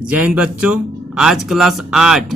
जय हिंद बच्चों, आज क्लास 8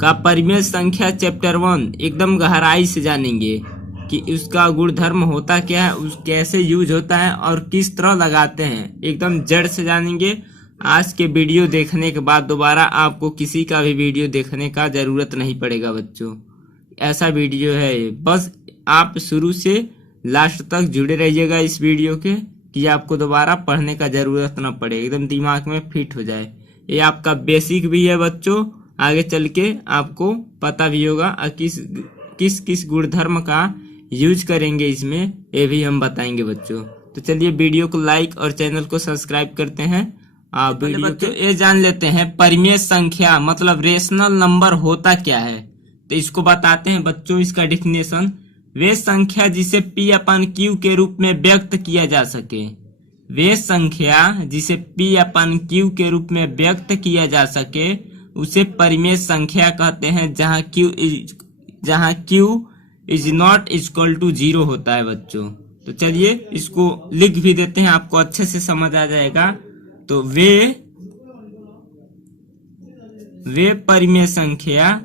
का परिमेय संख्या चैप्टर 1 एकदम गहराई से जानेंगे कि उसका गुणधर्म होता क्या है, उस कैसे यूज होता है और किस तरह लगाते हैं। एकदम जड़ से जानेंगे। आज के वीडियो देखने के बाद दोबारा आपको किसी का भी वीडियो देखने का जरूरत नहीं पड़ेगा बच्चों। ऐसा वीडियो है, बस आप शुरू से लास्ट तक जुड़े रहिएगा इस वीडियो के कि आपको दोबारा पढ़ने का जरूरत ना पड़े, एकदम दिमाग में फिट हो जाए। ये आपका बेसिक भी है बच्चों, आगे चल के आपको पता भी होगा किस किस गुणधर्म का यूज करेंगे इसमें, ये भी हम बताएंगे बच्चों। तो चलिए वीडियो को लाइक और चैनल को सब्सक्राइब करते हैं। वीडियो तो ये जान लेते हैं परिमेय संख्या मतलब रेशनल नंबर होता क्या है। तो इसको बताते हैं बच्चों, इसका डेफिनेशन। वे संख्या जिसे P/Q के रूप में व्यक्त किया जा सके, वे संख्या जिसे P/Q के रूप में व्यक्त किया जा सके उसे परिमेय संख्या कहते हैं, जहां Q is not equal to 0 होता है बच्चों। तो चलिए इसको लिख भी देते हैं, आपको अच्छे से समझ आ जाएगा। तो वे परिमेय संख्या,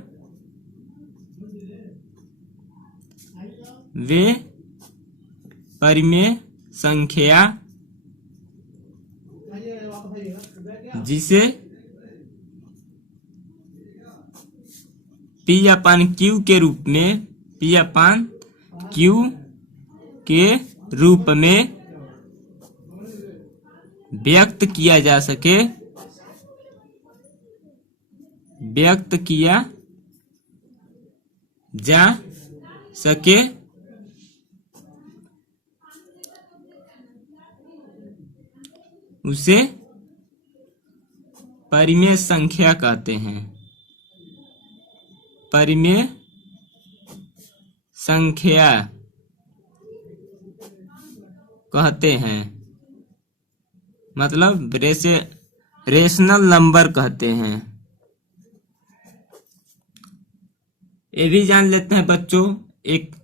वे परिमेय संख्या जिसे P/Q के रूप में व्यक्त किया जा सके, उसे परिमेय संख्या कहते हैं। परिमेय संख्या कहते हैं मतलब रेशनल नंबर कहते हैं। ये भी जान लेते हैं बच्चों, एक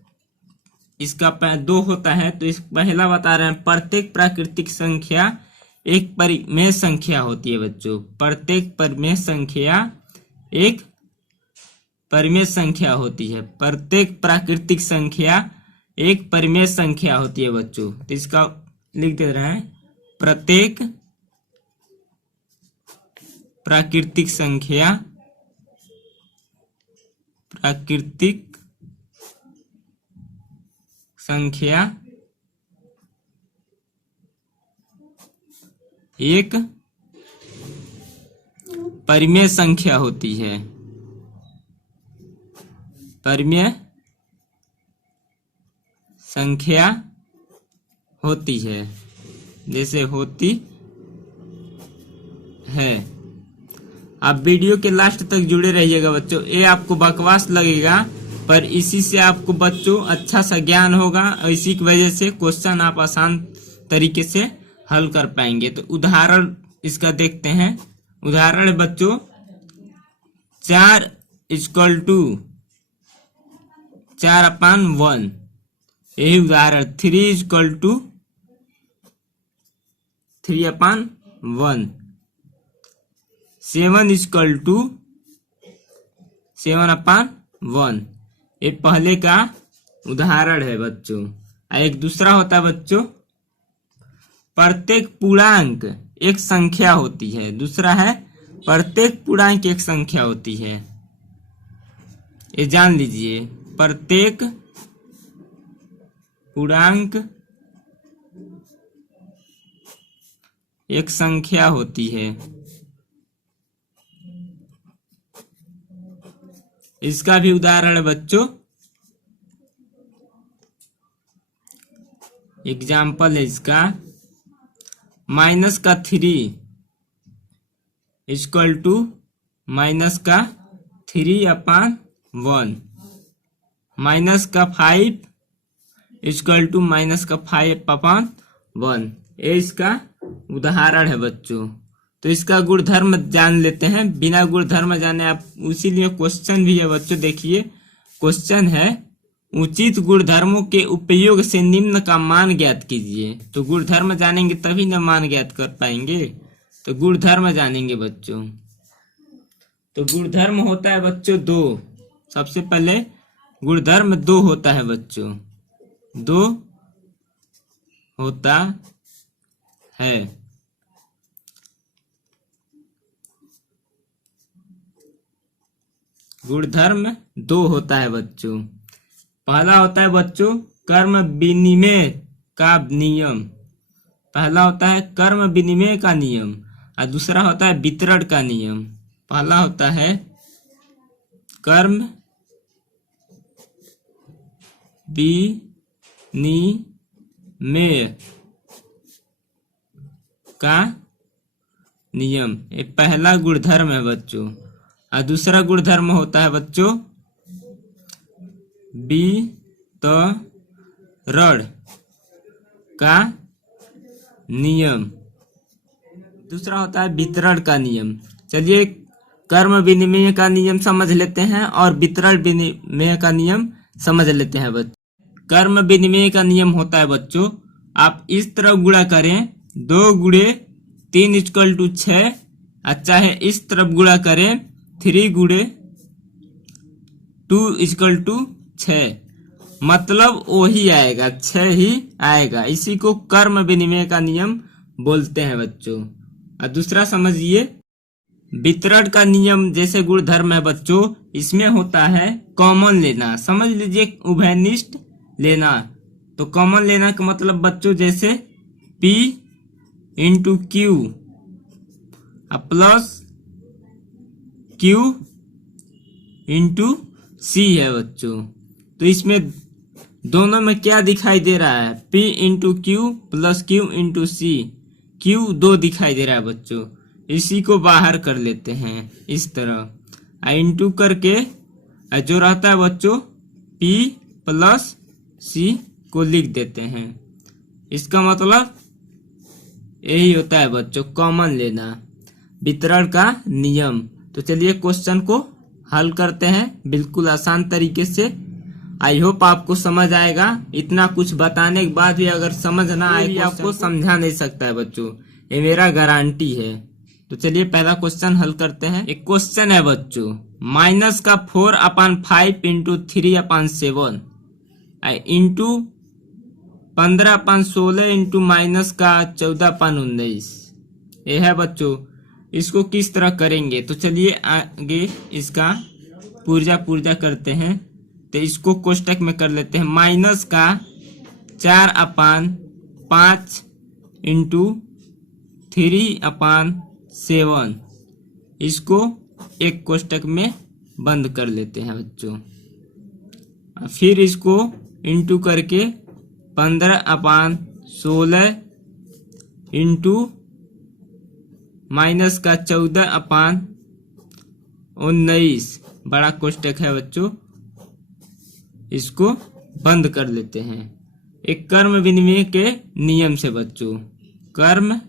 इसका दो होता है। तो इस पहला बता रहे हैं, प्रत्येक प्राकृतिक संख्या एक परिमेय संख्या होती है बच्चों। प्रत्येक परिमेय संख्या एक परिमेय संख्या होती है। प्रत्येक प्राकृतिक संख्या एक परिमेय संख्या होती है बच्चों। तो इसका लिख दे रहे हैं, प्रत्येक प्राकृतिक संख्या एक परिमेय संख्या होती है। परिमेय संख्या होती है, जैसे होती है। आप वीडियो के लास्ट तक जुड़े रहिएगा बच्चों। ये आपको बकवास लगेगा पर इसी से आपको बच्चों अच्छा सा ज्ञान होगा और इसी की वजह से क्वेश्चन आप आसान तरीके से हल कर पाएंगे। तो उदाहरण इसका देखते हैं। उदाहरण है बच्चों, 4 = 4/1। यही उदाहरण 3 = 3/1। 7 = 7/1। ये पहले का उदाहरण है बच्चों। एक दूसरा होता है बच्चों, प्रत्येक पूर्णांक एक संख्या होती है। दूसरा है प्रत्येक पूर्णांक एक संख्या होती है। ये जान लीजिए, प्रत्येक पूर्णांक एक संख्या होती है। इसका भी उदाहरण है बच्चों, एग्जाम्पल है इसका, -3 = -3/1। -5 = -5/1। ये इसका उदाहरण है बच्चों। तो इसका गुणधर्म जान लेते हैं। बिना गुणधर्म जाने आप, इसीलिए क्वेश्चन भी है बच्चों। देखिए क्वेश्चन है, उचित गुणधर्मों के उपयोग से निम्न का मान ज्ञात कीजिए। तो गुणधर्म जानेंगे तभी ना मान ज्ञात कर पाएंगे। तो गुणधर्म जानेंगे बच्चों। तो गुणधर्म होता है बच्चों 2। सबसे पहले गुणधर्म 2 होता है बच्चों, 2 होता है। गुणधर्म 2 होता है बच्चों। पहला होता है बच्चों कर्म विनिमय का नियम। पहला होता है कर्म विनिमय का नियम और दूसरा होता है वितरण का नियम। पहला होता है कर्म विनिमय का नियम, ये पहला गुणधर्म है बच्चों। और दूसरा गुणधर्म होता है बच्चों वितरण का नियम। दूसरा होता है वितरण का नियम। चलिए कर्म विनिमय का नियम समझ लेते हैं और वितरण विनिमय का नियम समझ लेते हैं बच्चों। कर्म विनिमय का नियम होता है बच्चों, आप इस तरफ गुणा करें 2 गुणे 3 = 6, चाहे इस तरफ गुणा करें 3 गुणे 2 = 6, मतलब वही आएगा, 6 ही आएगा। इसी को कर्म विनिमय का नियम बोलते हैं बच्चों। और दूसरा समझिए वितरण का नियम, जैसे गुणधर्म है बच्चों, इसमें होता है कॉमन लेना। समझ लीजिए उभयनिष्ठ लेना। तो कॉमन लेना का मतलब बच्चों जैसे P × Q plus Q × C है बच्चों। तो इसमें दोनों में क्या दिखाई दे रहा है, P × Q plus Q × C। Q 2 दिखाई दे रहा है बच्चों, इसी को बाहर कर लेते हैं इस तरह। इंटू करके जो रहता है बच्चों P प्लस C को लिख देते हैं। इसका मतलब यही होता है बच्चों कॉमन लेना, वितरण का नियम। तो चलिए क्वेश्चन को हल करते हैं बिल्कुल आसान तरीके से। आई होप आपको समझ आएगा। इतना कुछ बताने के बाद भी अगर समझ ना आए आपको समझा नहीं सकता है बच्चों, ये मेरा गारंटी है। तो चलिए पहला क्वेश्चन हल करते हैं। एक क्वेश्चन है बच्चों -4/5 × 3/7 इंटू 15/16 इंटू -14/19 ये है बच्चों। इसको किस तरह करेंगे, तो चलिए आगे इसका पुर्जा करते हैं। तो इसको कोष्टक में कर लेते हैं -4/5 इंटू 3/7। इसको एक कोष्टक में बंद कर लेते हैं बच्चों। फिर इसको इंटू करके 15/16 इंटू -14/19 बड़ा कोष्टक है बच्चों, इसको बंद कर लेते हैं। एक कर्म विनिमय के नियम से बच्चों, कर्म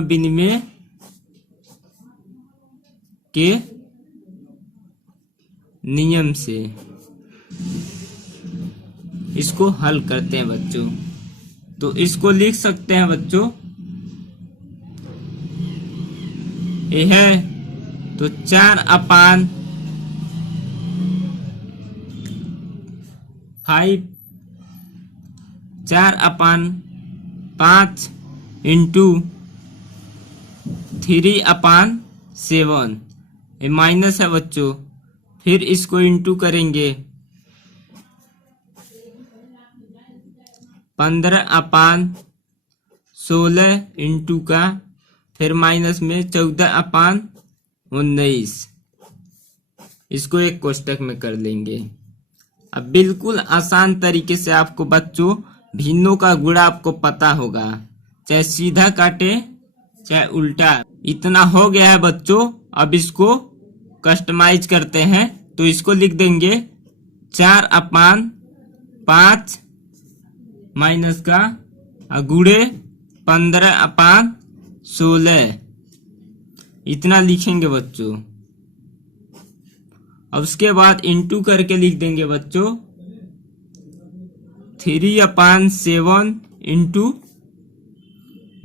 विनिमय के नियम से इसको हल करते हैं बच्चों। तो इसको लिख सकते हैं बच्चों, ये है तो 4/5 4/5 इंटू 3/7 ये माइनस है बच्चों। फिर इसको इंटू करेंगे 15/16 इंटू का, फिर माइनस में 14/19। इसको एक कोष्टक में कर लेंगे। अब बिल्कुल आसान तरीके से आपको बच्चों भिन्नों का गुणा आपको पता होगा, चाहे सीधा काटे चाहे उल्टा। इतना हो गया है बच्चों। अब इसको कस्टमाइज करते हैं। तो इसको लिख देंगे 4/5 माइनस का गुणे 15/16 इतना लिखेंगे बच्चों। अब उसके बाद इंटू करके लिख देंगे बच्चों 3/7 इंटू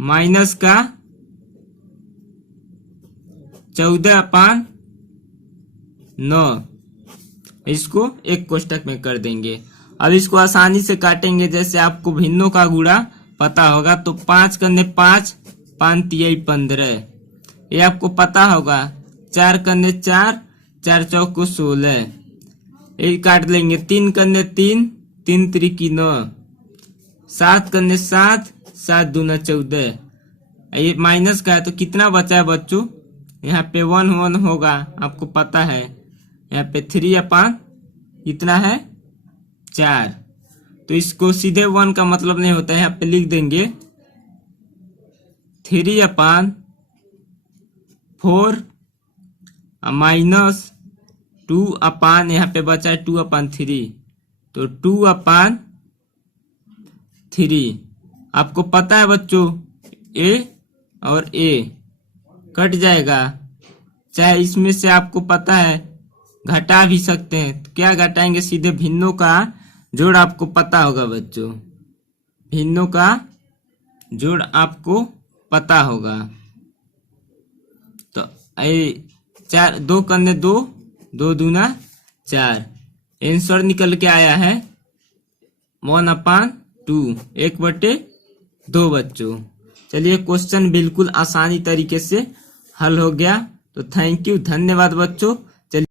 माइनस का 14/9। इसको एक कोष्टक में कर देंगे। अब इसको आसानी से काटेंगे। जैसे आपको भिन्नों का गुणा पता होगा तो 5 करने 5, 5 तिहाई 15, ये आपको पता होगा। 4 करने 4, 4 चौको 16, ये काट लेंगे। 3 करने 3, 3 त्रिकी 9, 7 करने 7, 7 दूना 14, ये माइनस का है तो कितना बचा है बच्चों? यहाँ पे 1 1 होगा, आपको पता है। यहाँ पे 3/, कितना है 4, तो इसको सीधे 1 का मतलब नहीं होता है। यहाँ पे लिख देंगे 3/4 माइनस 2/, यहाँ पे बचा है 2/3, तो 2/3। आपको पता है बच्चों ए और ए कट जाएगा, चाहे इसमें से आपको पता है घटा भी सकते हैं। तो क्या घटाएंगे? सीधे भिन्नों का जोड़ आपको पता होगा बच्चों, भिन्नों का जोड़ आपको पता होगा। तो 4 2 करने 2, 2 दूना 4, आंसर निकल के आया है 1/2, 1/2 बच्चों। चलिए क्वेश्चन बिल्कुल आसानी तरीके से हल हो गया। तो थैंक यू, धन्यवाद बच्चों।